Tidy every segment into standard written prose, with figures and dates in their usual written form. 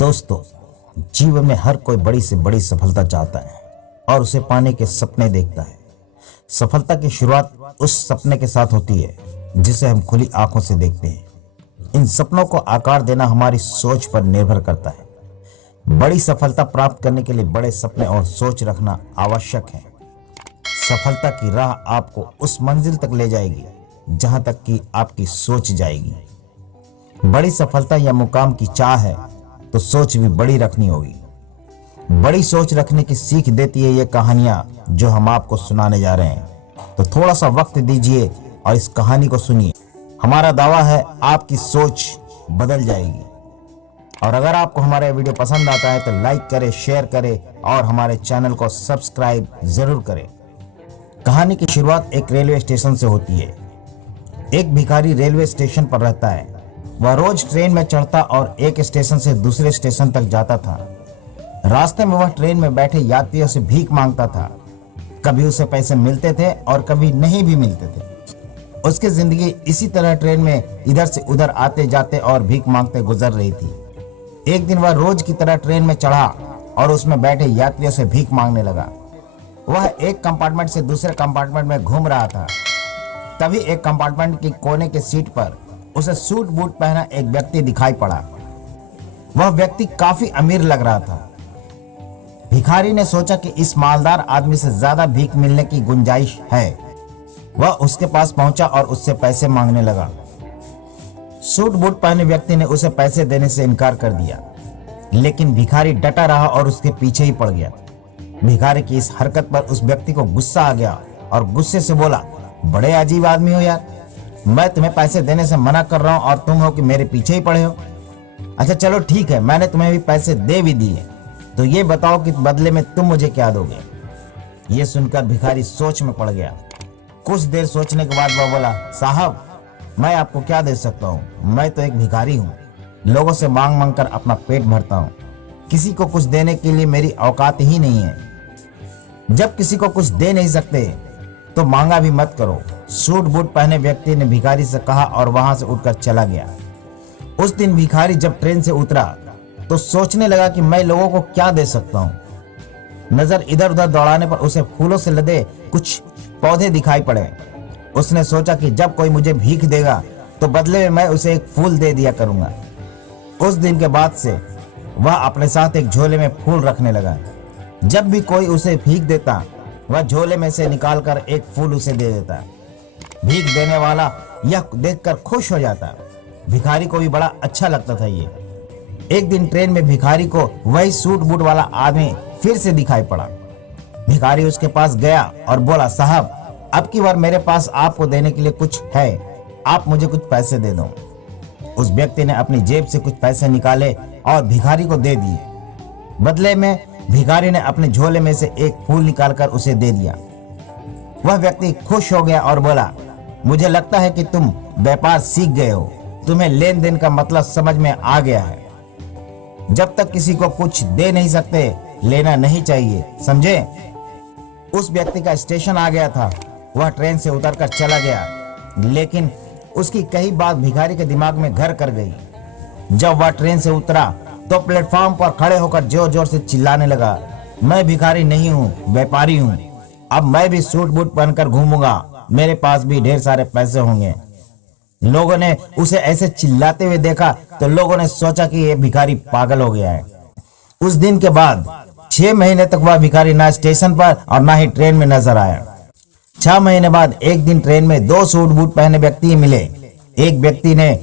दोस्तों, जीवन में हर कोई बड़ी से बड़ी सफलता चाहता है और उसे पाने के सपने देखता है। सफलता की शुरुआत उस सपने के साथ होती है जिसे हम खुली आंखों से देखते हैं। इन सपनों को आकार देना हमारी सोच पर निर्भर करता है। बड़ी सफलता प्राप्त करने के लिए बड़े सपने और सोच रखना आवश्यक है। सफलता की राह आपको उस मंजिल तक ले जाएगी जहां तक कि आपकी सोच जाएगी। बड़ी सफलता या मुकाम की चाह है तो सोच भी बड़ी रखनी होगी। बड़ी सोच रखने की सीख देती है ये कहानियां जो हम आपको सुनाने जा रहे हैं। तो थोड़ा सा वक्त दीजिए और इस कहानी को सुनिए। हमारा दावा है आपकी सोच बदल जाएगी। और अगर आपको हमारा वीडियो पसंद आता है तो लाइक करें, शेयर करें और हमारे चैनल को सब्सक्राइब जरूर करें। कहानी की शुरुआत एक रेलवे स्टेशन से होती है। एक भिखारी रेलवे स्टेशन पर रहता है। वह रोज ट्रेन में चढ़ता और एक स्टेशन से दूसरे स्टेशन तक जाता था। रास्ते में वह ट्रेन में बैठे यात्रियों से भीख मांगता था। कभी उसे पैसे मिलते थे और कभी नहीं भी मिलते थे। उसकी जिंदगी इसी तरह ट्रेन में इधर से उधर आते जाते और भीख मांगते गुजर रही थी। एक दिन वह रोज की तरह ट्रेन में चढ़ा और उसमें बैठे यात्रियों से भीख मांगने लगा। वह एक कंपार्टमेंट से दूसरे कंपार्टमेंट में घूम रहा था। तभी एक कंपार्टमेंट की कोने की सीट पर उसे सूट बूट पहना एक व्यक्ति दिखाई पड़ा। वह व्यक्ति काफी अमीर लग रहा था। भिखारी ने सोचा कि इस मालदार आदमी से ज्यादा भीख मिलने की गुंजाइश है। वह उसके पास पहुंचा और उससे पैसे मांगने लगा। सूट बूट पहने व्यक्ति ने उसे पैसे देने से इनकार कर दिया, लेकिन भिखारी डटा रहा और उसके पीछे ही पड़ गया। भिखारी की इस हरकत पर उस व्यक्ति को गुस्सा आ गया और गुस्से से बोला, बड़े अजीब आदमी हो यार, मैं तुम्हें पैसे देने से मना कर रहा हूं और तुम हो कि मेरे पीछे ही पड़े हो। अच्छा चलो ठीक है, मैंने तुम्हें भी पैसे दे भी दिए, तो ये बताओ कि बदले में तुम मुझे क्या दोगे। ये सुनकर भिखारी सोच में पड़ गया। कुछ देर सोचने के बाद वह बोला, साहब मैं आपको क्या दे सकता हूँ, मैं तो एक भिखारी हूँ। लोगों से मांग मांग कर अपना पेट भरता हूँ। किसी को कुछ देने के लिए मेरी औकात ही नहीं है। जब किसी को कुछ दे नहीं सकते तो मांगा भी मत करो। सूट बूट पहने व्यक्ति ने भिखारी से कहा और वहां से उठकर चला गया। उस दिन भिखारी जब ट्रेन से उतरा तो सोचने लगा कि मैं लोगों को क्या दे सकता हूँ। नजर इधर उधर दौड़ाने पर उसे फूलों से लदे कुछ पौधे दिखाई पड़े। उसने सोचा कि जब कोई मुझे भीख देगा तो बदले में मैं उसे एक फूल दे दिया करूंगा। उस दिन के बाद से वह अपने साथ एक झोले में फूल रखने लगा। जब भी कोई उसे भीख देता वह झोले में से निकालकर एक फूल उसे दे देता। भीख देने वाला यह देखकर खुश हो जाता। भिखारी को भी बड़ा अच्छा लगता था ये। एक दिन ट्रेन में भिखारी को वही सूट बूट वाला आदमी फिर से दिखाई पड़ा। भिखारी उसके पास गया और बोला, साहब अब की बार मेरे पास आपको देने के लिए कुछ है, आप मुझे कुछ पैसे दे दो। उस व्यक्ति ने अपनी जेब से कुछ पैसे निकाले और भिखारी को दे दिए। बदले में भिखारी ने अपने झोले में से एक फूल निकालकर उसे दे दिया। वह व्यक्ति खुश हो गया और बोला, मुझे लगता है कि तुम व्यापार सीख गए हो, तुम्हें लेन देन का मतलब समझ में आ गया है। जब तक किसी को कुछ दे नहीं सकते लेना नहीं चाहिए, समझे। उस व्यक्ति का स्टेशन आ गया था। वह ट्रेन से उतरकर चला गया, लेकिन उसकी कई बात भिखारी के दिमाग में घर कर गई। जब वह ट्रेन से उतरा तो प्लेटफॉर्म पर खड़े होकर जोर जोर से चिल्लाने लगा, मैं भिखारी नहीं हूँ, व्यापारी हूँ। अब मैं भी सूट बूट पहनकर घूमूंगा, मेरे पास भी ढेर सारे पैसे होंगे। लोगों ने उसे ऐसे चिल्लाते हुए देखा तो लोगों ने सोचा कि यह भिखारी पागल हो गया है। उस दिन के बाद 6 महीने तक वह भिखारी ना स्टेशन पर और ना ही ट्रेन में नजर आया। 6 महीने बाद एक दिन ट्रेन में 2 सूट बूट पहने व्यक्ति मिले। एक व्यक्ति ने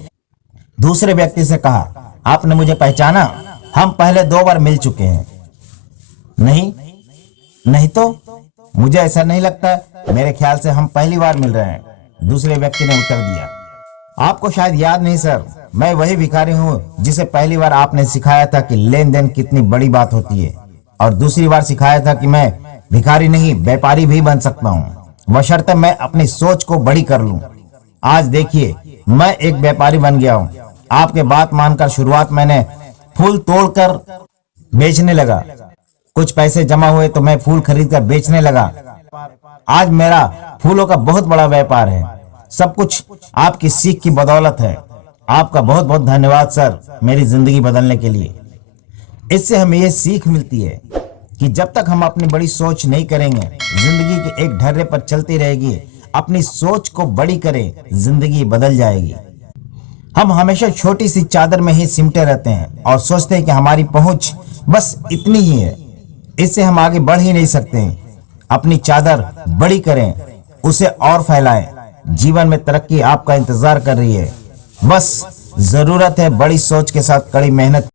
दूसरे व्यक्ति से कहा, आपने मुझे पहचाना? हम पहले 2 बार मिल चुके हैं। नहीं तो मुझे ऐसा नहीं लगता, मेरे ख्याल से हम पहली बार मिल रहे हैं। दूसरे व्यक्ति ने उत्तर दिया, आपको शायद याद नहीं सर, मैं वही भिखारी हूँ जिसे पहली बार आपने सिखाया था कि लेन देन कितनी बड़ी बात होती है, और दूसरी बार सिखाया था कि मैं भिखारी नहीं व्यापारी भी बन सकता हूँ, बशर्ते मैं अपनी सोच को बड़ी कर लूं। आज देखिए मैं एक व्यापारी बन गया हूँ। आपके बात मानकर शुरुआत मैंने फूल तोड़कर बेचने लगा। कुछ पैसे जमा हुए तो मैं फूल खरीदकर बेचने लगा। आज मेरा फूलों का बहुत बड़ा व्यापार है। सब कुछ आपकी सीख की बदौलत है। आपका बहुत बहुत धन्यवाद सर, मेरी जिंदगी बदलने के लिए। इससे हमें यह सीख मिलती है कि जब तक हम अपनी बड़ी सोच नहीं करेंगे, जिंदगी के एक ढर्रे पर चलती रहेगी। अपनी सोच को बड़ी करें, जिंदगी बदल जाएगी। हम हमेशा छोटी सी चादर में ही सिमटे रहते हैं और सोचते हैं कि हमारी पहुंच बस इतनी ही है, इससे हम आगे बढ़ ही नहीं सकते। अपनी चादर बड़ी करें, उसे और फैलाएं। जीवन में तरक्की आपका इंतजार कर रही है, बस जरूरत है बड़ी सोच के साथ कड़ी मेहनत।